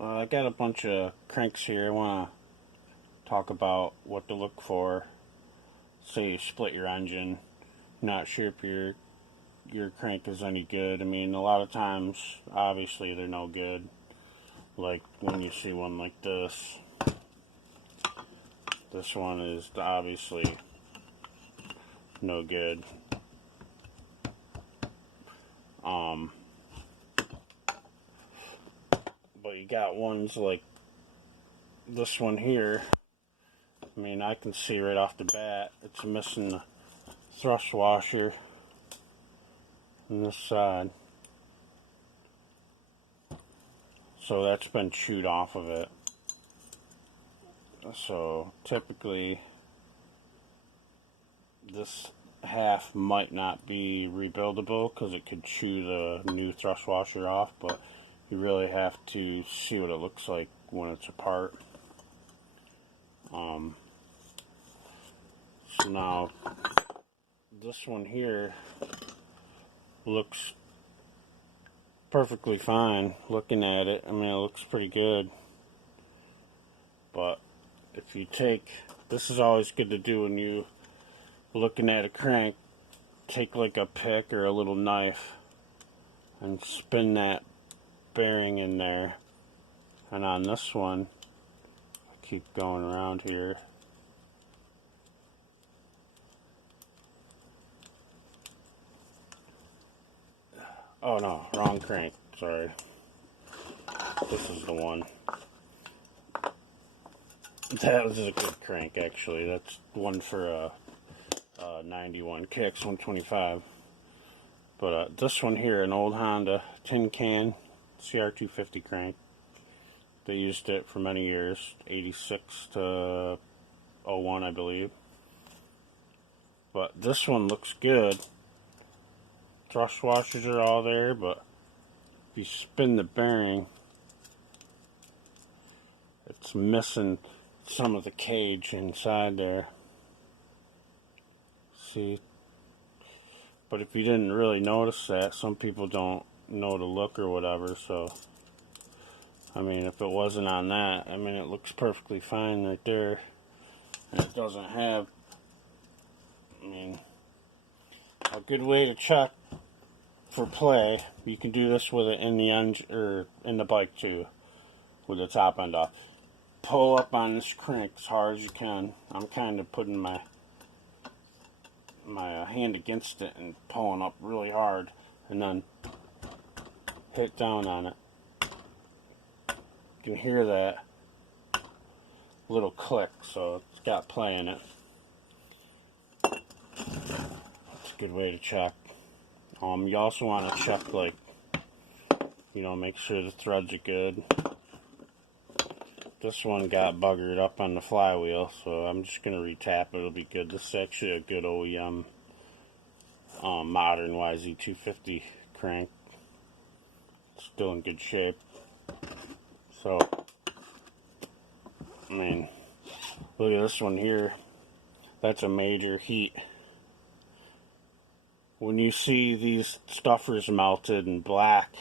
I got a bunch of cranks here. I want to talk about what to look for. Say you split your engine, not sure if your crank is any good. I mean, a lot of times, obviously, they're no good. Like when you see one like this. This one is obviously no good. But you got ones like this one here. I mean, I can see right off the bat it's missing the thrust washer on this side. So that's been chewed off of it. So typically this half might not be rebuildable because it could chew the new thrust washer off, but you really have to see what it looks like when it's apart. So now this one here looks perfectly fine looking at it. I mean, it looks pretty good. But if you take, this is always good to do when you looking at a crank, take like a pick or a little knife and spin that bearing in there. And on this one, keep going around here. Oh no, wrong crank, sorry. This is the one. That was a good crank, actually. That's one for 91 kicks, 125. But this one here, an old Honda tin can CR250 crank. They used it for many years, 86 to 01, I believe. But this one looks good. Thrust washers are all there, but if you spin the bearing, it's missing some of the cage inside there. See? But if you didn't really notice that, some people don't know to look or whatever, so I mean, if it wasn't on that, I mean, it looks perfectly fine right there. And it doesn't have, I mean, a good way to check for play, you can do this with it in the engine or in the bike too, with the top end off. Pull up on this crank as hard as you can. I'm kind of putting my hand against it and pulling up really hard, and then hit down on it. You can hear that little click, so it's got play in it. It's a good way to check. You also want to check, like, you know, make sure the threads are good. This one got buggered up on the flywheel, so I'm just going to retap it. It'll be good. This is actually a good OEM modern YZ250 crank. Still in good shape. So, I mean, look at this one here. That's a major heat. When you see these stuffers melted and black,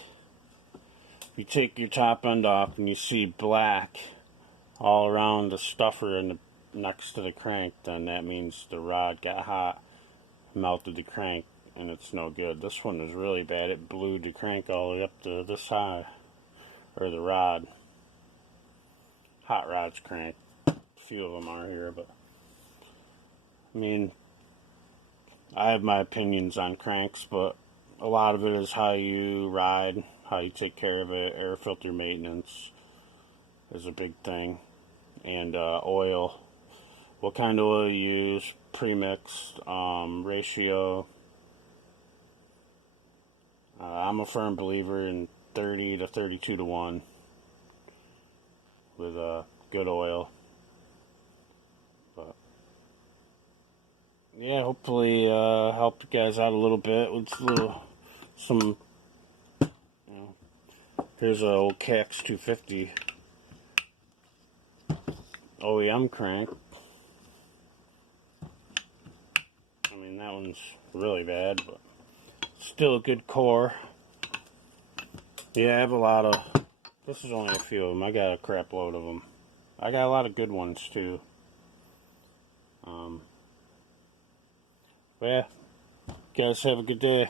if you take your top end off and you see black all around the stuffer and next to the crank, then that means the rod got hot, melted the crank, and it's no good. This one is really bad. It blew the crank all the way up to this high, or the rod. Hot rod's crank. A few of them are here, but I mean, I have my opinions on cranks, but a lot of it is how you ride, how you take care of it. Air filter maintenance is a big thing. And oil. What kind of oil you use, premixed, ratio. I'm a firm believer in 30 to 32 to 1 with good oil. But yeah, hopefully help you guys out a little bit with some, you know, here's an old KX 250 OEM crank. I mean, that one's really bad, but still a good core. Yeah, I have a lot of This is only a few of them. I got a crap load of them. I got a lot of good ones too. But yeah, guys, have a good day.